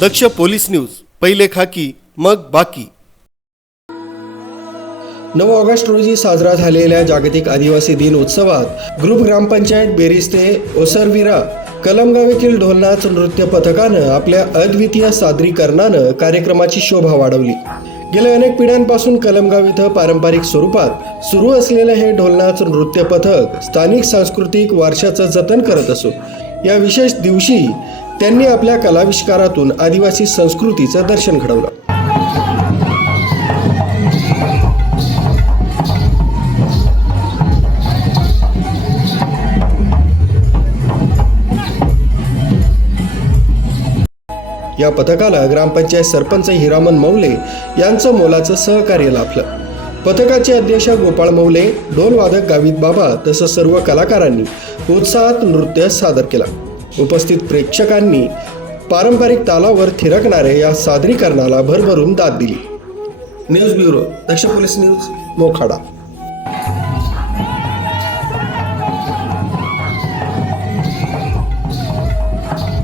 दक्ष police news पहिले खाकी मग बाकी. नऊ ऑगस्ट रोजी साजरा झालेल्या जागतिक आदिवासी दिन उत्सवात ग्रुप ग्रामपंचायत बेरीज ते ओसरविरा कलमगाव येथील ढोलनाच नृत्य पथकानं आपल्या अद्वितीय सादरीकरणानं कार्यक्रमाची शोभा वाढवली. गेल्या अनेक पिढ्यांपासून कलमगाव इथं पारंपरिक स्वरूपात सुरू असलेलं हे ढोलनाच नृत्य पथक स्थानिक सांस्कृतिक वारशाचं जतन करत असून या विशेष दिवशी त्यांनी आपल्या कलाविष्कारातून आदिवासी संस्कृतीचं दर्शन घडवलं. या पथकाला ग्रामपंचायत सरपंच हिरामन मौले यांचं मोलाचं सहकार्य लाभलं. पथकाचे अध्यक्ष गोपाळ मौले ढोलवादक गावित बाबा तसंच सर्व कलाकारांनी उत्साहात नृत्य सादर केला. उपस्थित प्रेक्षकांनी पारंपरिक तालावर थिरकणाऱ्या या सादरीकरणाला भरभरून दाद दिली. News bureau Daksh police news Mokhada.